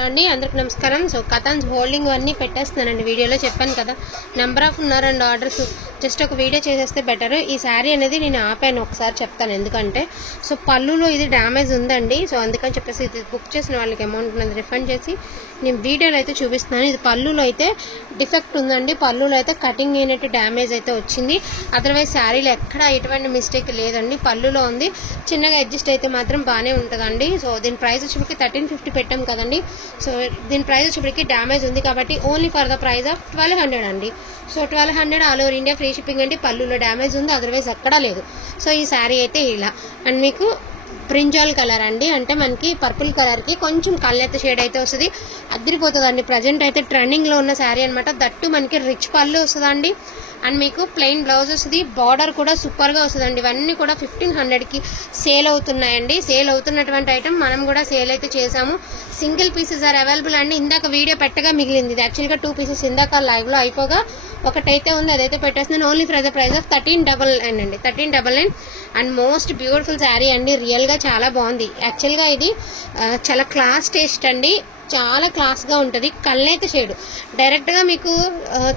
Hello అండి, అందరికి నమస్కారం. సో కథన్స్ హోల్డింగ్ అన్నీ పెట్టేస్తున్నానండి. వీడియోలో చెప్పాను కదా, నెంబర్ ఆఫ్ ఉన్నారండి ఆర్డర్స్. జస్ట్ ఒక వీడియో చేసేస్తే బెటర్. ఈ శారీ అనేది నేను ఆపాను, ఒకసారి చెప్తాను ఎందుకంటే. సో పళ్ళులో ఇది డ్యామేజ్ ఉందండి. సో అందుకని చెప్పేసి ఇది బుక్ చేసిన వాళ్ళకి అమౌంట్ అనేది రిఫండ్ చేసి నేను వీడియోలో అయితే చూపిస్తున్నాను. ఇది పళ్ళులో అయితే డిఫెక్ట్ ఉందండి. పళ్ళులో అయితే కటింగ్ అయినట్టు డ్యామేజ్ అయితే వచ్చింది. అదర్వైజ్ శారీలో ఎక్కడ ఎటువంటి మిస్టేక్ లేదండి. పళ్ళులో ఉంది, చిన్నగా అడ్జస్ట్ అయితే మాత్రం బాగానే ఉంటుందండి. సో దీని ప్రైస్ వచ్చేప్పటికి 1350 పెట్టాం కదండి. సో దీని ప్రైస్ వచ్చేప్పటికి డ్యామేజ్ ఉంది కాబట్టి only for the price of 1200 అండి. So 1200 all over India free shipping అండి. పళ్ళులో డ్యామేజ్ ఉంది, అదర్వైజ్ ఎక్కడా లేదు. సో ఈ శారీ అయితే ఇలా అండ్ మీకు బ్రింజాల్ కలర్ అండి, అంటే మనకి పర్పుల్ కలర్ కి కొంచెం కళ్ళెత్త షేడ్ అయితే వస్తుంది. అదిరిపోతుందండి. ప్రజెంట్ అయితే ట్రెండింగ్ లో ఉన్న శారీ అనమాట. దట్టు మనకి రిచ్ పళ్ళు వస్తుందండి అండ్ మీకు ప్లెయిన్ బ్లౌజ్ వస్తుంది. బార్డర్ కూడా సూపర్ గా వస్తుందండి. ఇవన్నీ కూడా 1500 కి సేల్ అవుతున్నాయండి. సేల్ అవుతున్నటువంటి ఐటమ్ మనం కూడా సేల్ అయితే చేసాము. సింగిల్ పీసెస్ ఆర్ అవైలబుల్ అండి. ఇందాక వీడియో పెట్టగా మిగిలింది. ఇది యాక్చువల్ గా 2 పీసెస్ ఇందాక లైవ్ లో అయిపోగా ఒకటైతే ఉంది, అదైతే పెట్టేస్తున్నాను. Only for the price of 1399 అండి. 1399 అండ్ మోస్ట్ బ్యూటిఫుల్ శారీ అండి. రియల్ గా చాలా బాగుంది. యాక్చువల్ గా ఇది చాలా క్లాస్ టేస్ట్ అండి. చాలా క్లాస్ గా ఉంటది. కళ్ళైతే షేడ్ డైరెక్ట్ గా మీకు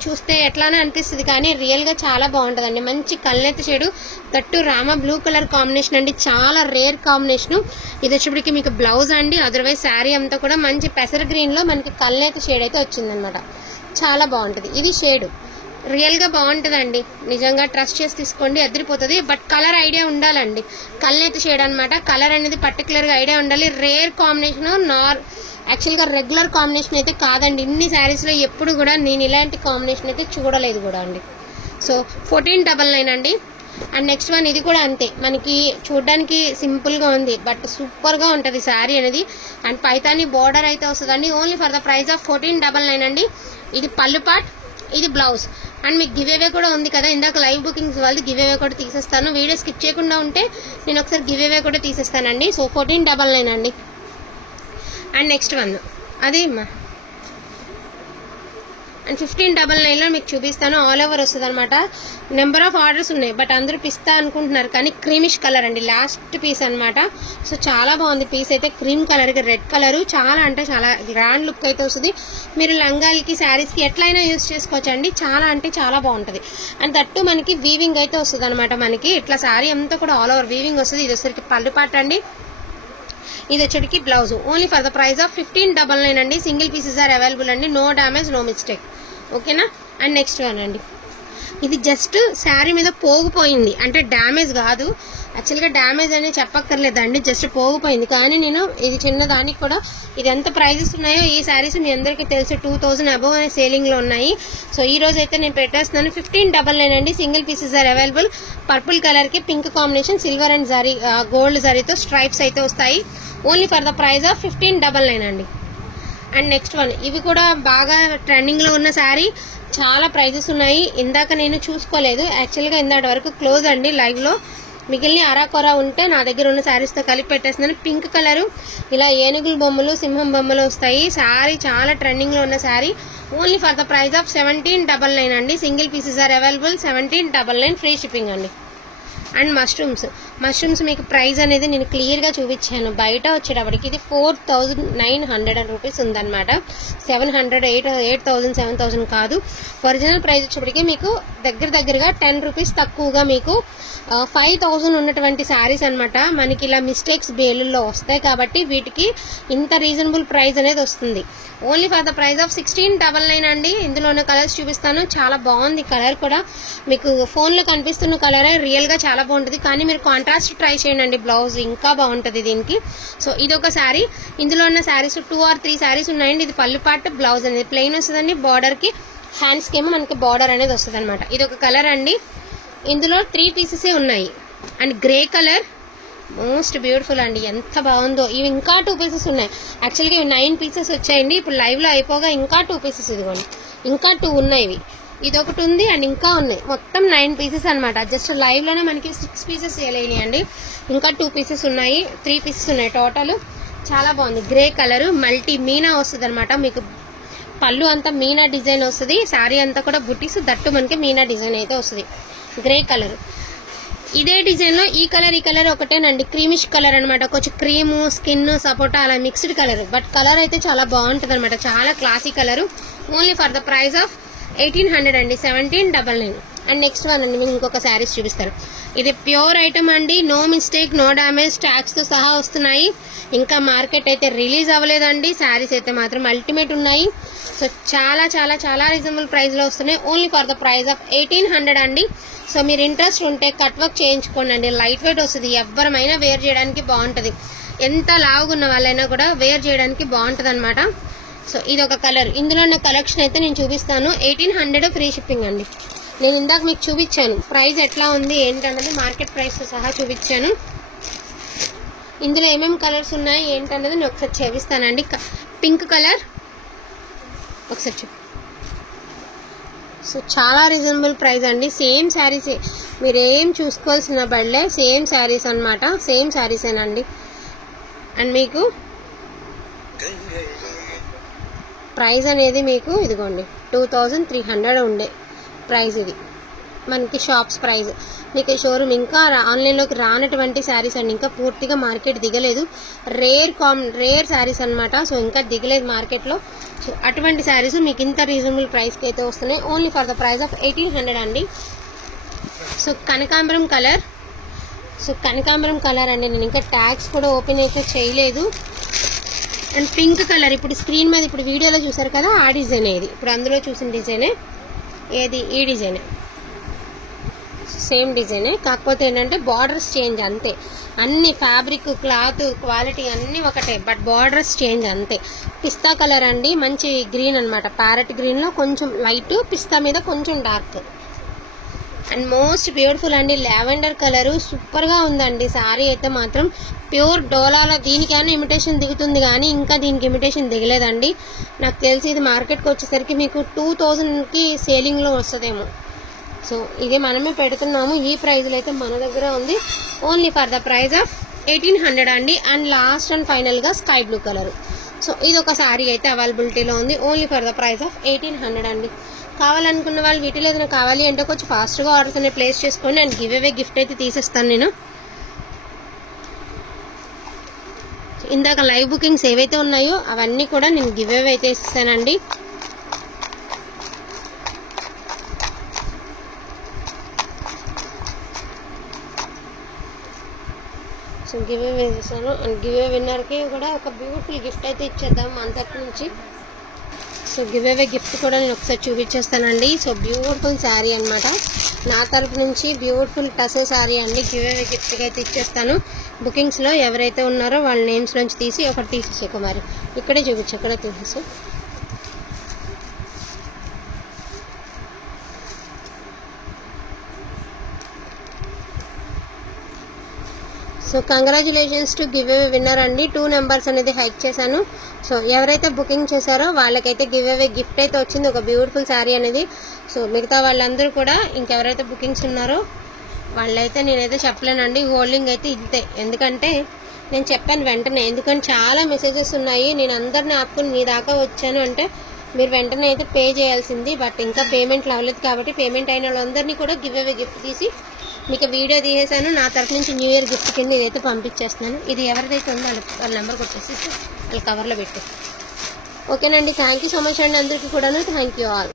చూస్తే ఎట్లానే అనిపిస్తుంది, కానీ రియల్ గా చాలా బాగుంటదండి. మంచి కళ్ళైతే shade, that Rama blue colour combination అండి. చాలా రేర్ కాంబినేషన్. ఇది వచ్చేప్పటికి మీకు బ్లౌజ్ అండి. అదర్వైజ్ శారీ అంతా కూడా మంచి పెసర్ గ్రీన్ లో మనకి కళ్ళైతే షేడ్ అయితే వచ్చిందనమాట. చాలా బాగుంటది. ఇది షేడ్ రియల్ గా బాగుంటదండి. నిజంగా ట్రస్ట్ చేసి తీసుకోండి, అదిరిపోతుంది. బట్ కలర్ ఐడియా ఉండాలండి. కళ్ళైతే షేడ్ అనమాట. కలర్ అనేది పర్టికులర్ గా ఐడియా ఉండాలి. రేర్ కాంబినేషన్, యాక్చువల్ గా రెగ్యులర్ కాంబినేషన్ అయితే కాదండి. ఇన్ని శారీస్ లో ఎప్పుడు కూడా నేను ఇలాంటి కాంబినేషన్ అయితే చూడలేదు కూడా అండి. సో 1499 అండి. అండ్ నెక్స్ట్ వన్ ఇది కూడా అంతే. మనకి చూడడానికి సింపుల్ గా ఉంది, బట్ సూపర్ గా ఉంటది శారీ అనేది. అండ్ పైతాని బోర్డర్ అయితే వస్తుందండి. Only for the price of 1499 అండి. ఇది పళ్ళు పార్ట్, ఇది బ్లౌజ్. అండ్ మీకు గివ్ అవే కూడా ఉంది కదా, ఇందాక లైవ్ బుకింగ్స్ వాళ్ళు గివ్ అవే కూడా తీసేస్తాను. వీడియో స్కిప్ చేయకుండా ఉంటే నేను ఒకసారి గివ్ అవే కూడా తీసేస్తానండి. సో 1499 అండి. అండ్ నెక్స్ట్ వన్ అదే అండ్ 1599 లో మీకు చూపిస్తాను. ఆల్ ఓవర్ వస్తుంది అనమాట. నెంబర్ ఆఫ్ ఆర్డర్స్ ఉన్నాయి, బట్ అందరూ పిస్తా అనుకుంటున్నారు, కానీ క్రీమిష్ కలర్ అండి. లాస్ట్ పీస్ అనమాట. సో చాలా బాగుంది పీస్ అయితే. క్రీమ్ కలర్ కి రెడ్ కలర్, చాలా అంటే చాలా గ్రాండ్ లుక్ అయితే వస్తుంది. మీరు లంగాలకి శారీస్ కి ఎట్లయినా యూజ్ చేసుకోవచ్చు అండి. చాలా అంటే చాలా బాగుంటది. అండ్ దట్టు మనకి వీవింగ్ అయితే వస్తుంది అనమాట. మనకి ఇట్లా శారీ అంతా కూడా ఆల్ ఓవర్ వీవింగ్ వస్తుంది. ఇది వచ్చేసరికి పళ్ళు పాట అండి. ఇది వచ్చేటికి blouse. Only for the price of 1599 అండి. సింగిల్ పీసెస్ ఆర్ అవైలబుల్ అండి. No damage, no mistake. ఓకేనా. అండ్ నెక్స్ట్ వన్ అండి. ఇది జస్ట్ శారీ మీద పోగిపోయింది, అంటే డ్యామేజ్ కాదు. యాక్చువల్గా డ్యామేజ్ అనేది చెప్పక్కర్లేదండి, జస్ట్ పోగిపోయింది. కానీ నేను ఇది చిన్న దానికి కూడా ఇది ఎంత ప్రైజెస్ ఉన్నాయో ఈ శారీస్ మీ అందరికీ తెలుసు. 2000 అబవ్ అనే సేలింగ్ లో ఉన్నాయి. సో ఈ రోజు అయితే నేను పెట్టేస్తున్నాను 1599 అండి. Single pieces are available. Purple colour కి pink combination, silver and zari gold జరీతో స్ట్రైప్స్ అయితే వస్తాయి. Only for the price of 1599 అండి. అండ్ నెక్స్ట్ వన్ ఇవి కూడా బాగా ట్రెండింగ్ లో ఉన్న శారీ. చాలా ప్రైజెస్ ఉన్నాయి. ఇందాక నేను చూసుకోలేదు, యాక్చువల్గా ఇందాటి వరకు క్లోజ్ అండి లైవ్ లో. మిగిలిన అరాకొర ఉంటే నా దగ్గర ఉన్న శారీస్ తో కలిపి పెట్టేస్తున్నాను. పింక్ కలర్, ఇలా ఏనుగుల బొమ్మలు, సింహం బొమ్మలు వస్తాయి. శారీ చాలా ట్రెండింగ్ లో ఉన్న sari. Only for the price of 1799 అండి. Single pieces are available. 1799 free shipping అండి. అండ్ మష్రూమ్స్ మీకు ప్రైస్ అనేది నేను క్లియర్ గా చూపించాను. బయట వచ్చేటప్పటికి ఇది 4900 రూపీస్ ఉందన్నమాట. 700, 8000, 7000 కాదు. ఒరిజినల్ ప్రైస్ వచ్చేప్పటికి మీకు దగ్గరగా 10 రూపీస్ తక్కువగా మీకు 5000 ఉన్నటువంటి శారీస్ అనమాట. మనకి ఇలా మిస్టేక్స్ బేలుల్లో వస్తాయి కాబట్టి వీటికి ఇంత రీజనబుల్ ప్రైస్ అనేది వస్తుంది. Only for the price of 1699 అండి. ఇందులోనే కలర్స్ చూపిస్తాను. చాలా బాగుంది కలర్ కూడా. మీకు ఫోన్ లో కనిపిస్తున్న కలరే రియల్ గా చాలా బాగుంటుంది, కానీ మీరు కాంట్రాస్ట్ ట్రై చేయండి. బ్లౌజ్ ఇంకా బాగుంటది దీనికి. సో ఇది ఒక శారీ. ఇందులో ఉన్న శారీస్ 2 or 3 శారీస్ ఉన్నాయండి. ఇది పళ్ళు పాటు, బ్లౌజ్ అనేది ప్లెయిన్ వస్తుందండి. బార్డర్ కి హ్యాండ్స్ కి ఏమో మనకి బార్డర్ అనేది వస్తుంది అనమాట. ఇది ఒక కలర్ అండి. ఇందులో 3 పీసెస్ ఉన్నాయి. And grey colour most beautiful అండి. ఎంత బాగుందో. ఇవి ఇంకా 2 పీసెస్ ఉన్నాయి. యాక్చువల్గా ఇవి 9 పీసెస్ వచ్చాయండి. ఇప్పుడు లైవ్ లో అయిపోగా ఇంకా 2 పీసెస్, ఇదిగోండి ఇంకా 2 ఉన్నాయి. ఇవి ఇది ఒకటి ఉంది అండ్ ఇంకా ఉన్నాయి. మొత్తం 9 పీసెస్ అనమాట. జస్ట్ లైవ్ లోనే మనకి 6 పీసెస్ సేల్ అయినాయండి. ఇంకా 2 పీసెస్ ఉన్నాయి. 3 పీసెస్ ఉన్నాయి టోటల్. చాలా బాగుంది. గ్రే కలర్ మల్టీ మీనా వస్తుంది అనమాట. మీకు పళ్ళు అంతా మీనా డిజైన్ వస్తుంది. శారీ అంతా కూడా బుటీస్, దట్టు మనకి మీనా డిజైన్ అయితే వస్తుంది. గ్రే కలర్ ఇదే డిజైన్ లో ఈ కలర్ ఒకటేనండి, క్రీమిష్ కలర్ అనమాట. కొంచెం క్రీము, స్కిన్, సపోటా అలా మిక్స్డ్ కలర్. బట్ కలర్ అయితే చాలా బాగుంటుంది అనమాట, చాలా classy colour. Only for the price of 1800 అండి, 1799. అండ్ నెక్స్ట్ వన్ అండి, నేను ఇంకొక శారీస్ చూపిస్తాను. ఇది ప్యూర్ ఐటమ్ అండి, no mistake, no damage, tax తో సహా వస్తున్నాయి. ఇంకా మార్కెట్ అయితే రిలీజ్ అవ్వలేదండి. శారీస్ అయితే మాత్రం అల్టిమేట్ ఉన్నాయి. సో చాలా చాలా చాలా రీజనబుల్ ప్రైస్ లో వస్తున్నాయి. Only for the price of 1800 అండి. సో మీరు ఇంట్రెస్ట్ ఉంటే కట్ వర్క్ చేయించుకోండి. లైట్ వెయిట్ వస్తుంది, ఎవరమైనా వేర్ చేయడానికి బాగుంటుంది. ఎంత లావుగున్న వాళ్ళైనా కూడా వేర్ చేయడానికి బాగుంటుంది అనమాట. సో ఇది ఒక కలర్. ఇందులో ఉన్న కలెక్షన్ అయితే నేను చూపిస్తాను. 1800 ఫ్రీ షిప్పింగ్ అండి. నేను ఇందాక మీకు చూపించాను ప్రైస్ ఎట్లా ఉంది ఏంటన్నది, మార్కెట్ ప్రైస్ తో సహా చూపించాను. ఇందులో ఏమేమి కలర్స్ ఉన్నాయి ఏంటన్నది నేను ఒకసారి చూపిస్తానండి. పింక్ కలర్ ఒకసారి చూపి. సో చాలా రీజనబుల్ ప్రైస్ అండి. సేమ్ శారీస్, మీరు ఏం చూసుకోవాల్సిన పడలే, సేమ్ శారీస్ అనమాట, సేమ్ శారీసేనండి. అండ్ మీకు ప్రైస్ అనేది మీకు ఇదిగోండి 2300 ఉండే ప్రైస్. ఇది మనకి షాప్స్ ప్రైస్. మీకు షోరూమ్ ఇంకా ఆన్లైన్లోకి రానటువంటి శారీస్ అండి, ఇంకా పూర్తిగా మార్కెట్ దిగలేదు. రేర్ శారీస్ అనమాట. సో ఇంకా దిగలేదు మార్కెట్లో. సో అటువంటి శారీస్ మీకు ఇంత రీజనబుల్ ప్రైస్కి అయితే వస్తున్నాయి. Only for the price of 1800 అండి. సో కనకాంబరం కలర్. సో కనకాంబరం కలర్ అండి, నేను ఇంకా ట్యాగ్స్ కూడా ఓపెన్ అయితే చేయలేదు. అండ్ పింక్ కలర్, ఇప్పుడు స్క్రీన్ మీద ఇప్పుడు వీడియోలో చూసారు కదా ఆ డిజైన్. ఇది ఇప్పుడు అందులో చూసిన డిజైనే, ఏది ఈ డిజైనే, సేమ్ డిజైనే. కాకపోతే ఏంటంటే బార్డర్స్ చేంజ్ అంతే. అన్ని ఫ్యాబ్రిక్, క్లాత్, క్వాలిటీ అన్నీ ఒకటే, బట్ బార్డర్స్ చేంజ్ అంతే. పిస్తా కలర్ అండి, మంచి గ్రీన్ అనమాట. ప్యారెట్ గ్రీన్లో కొంచెం లైట్, పిస్తా మీద కొంచెం డార్క్. అండ్ మోస్ట్ బ్యూటిఫుల్ అండి, లావెండర్ కలరు. సూపర్గా ఉందండి శారీ అయితే మాత్రం. ప్యూర్ డోలాలో దీనికైనా ఇమిటేషన్ దిగుతుంది కానీ ఇంకా దీనికి ఇమిటేషన్ దిగలేదండి. నాకు తెలిసి ఇది మార్కెట్కి వచ్చేసరికి మీకు 2000కి సేలింగ్లో వస్తుందేమో. సో ఇది మనమే పెడుతున్నాము, ఈ ప్రైజ్లో అయితే మన దగ్గర ఉంది. Only for the price of 1800 అండి. అండ్ లాస్ట్ అండ్ ఫైనల్గా స్కై బ్లూ కలర్. సో ఇది ఒక శారీ అయితే అవైలబిలిటీలో ఉంది. Only for the price of 1800 అండి. కావాలనుకున్న వాళ్ళు వీటిలో ఏదైనా కావాలి అంటే కొంచెం ఫాస్ట్గా ఆర్డర్స్ అనేవి ప్లేస్ చేసుకోండి. అండ్ గివ్ అవే గిఫ్ట్ అయితే తీసేస్తాను నేను. ఇందాక లైవ్ బుకింగ్స్ ఏవైతే ఉన్నాయో అవన్నీ కూడా నేను గివ్ అవే అయితే ఇస్తానండి. సో గివ్ అవే ఇస్తాను. అండ్ గివ్ అవే విన్నర్కి కూడా ఒక బ్యూటిఫుల్ గిఫ్ట్ అయితే ఇచ్చేద్దాం మన తరపు నుంచి. సో గివ్ అవే గిఫ్ట్ కూడా నేను ఒకసారి చూపించేస్తానండి. సో బ్యూటిఫుల్ శారీ అనమాట, నా తరపు నుంచి బ్యూటిఫుల్ టసే శారీ అండి. గివ్ అవే గిఫ్ట్గా అయితే ఇచ్చేస్తాను. బుకింగ్స్లో ఎవరైతే ఉన్నారో వాళ్ళ నేమ్స్ నుంచి తీసి ఒకటి తీసేసి కుమారి ఇక్కడే చూపించు, ఇక్కడే తీసేసి. So congratulations to give away winner అండి. 2 నెంబర్స్ అనేది హైక్ చేశాను. సో ఎవరైతే బుకింగ్ చేశారో వాళ్ళకైతే గివ్ అవే గిఫ్ట్ అయితే వచ్చింది, ఒక బ్యూటిఫుల్ శారీ అనేది. సో మిగతా వాళ్ళందరూ కూడా ఇంకెవరైతే బుకింగ్స్ ఉన్నారో వాళ్ళైతే నేనైతే చెప్పలేనండి. హోల్డింగ్ అయితే ఇంతే, ఎందుకంటే నేను చెప్పాను వెంటనే, ఎందుకంటే చాలా మెసేజెస్ ఉన్నాయి. నేను అందరిని ఆపుకుని మీ దాకా వచ్చాను అంటే మీరు వెంటనే అయితే పే చేయాల్సింది. బట్ ఇంకా పేమెంట్లు అవ్వలేదు కాబట్టి పేమెంట్ అయిన వాళ్ళందరినీ కూడా గివ్ అవే గిఫ్ట్ తీసి మీకు వీడియో తీసేసాను. నా తరఫు నుంచి న్యూ ఇయర్ గిఫ్ట్ కింద ఇదైతే పంపించేస్తున్నాను. ఇది ఎవరిదైతే ఉందో వాళ్ళ నెంబర్ కొట్టేసి వాళ్ళ కవర్లో పెట్టి. ఓకేనండి, థ్యాంక్ యూ సో మచ్ అండి అందరికీ కూడాను. Thank you all.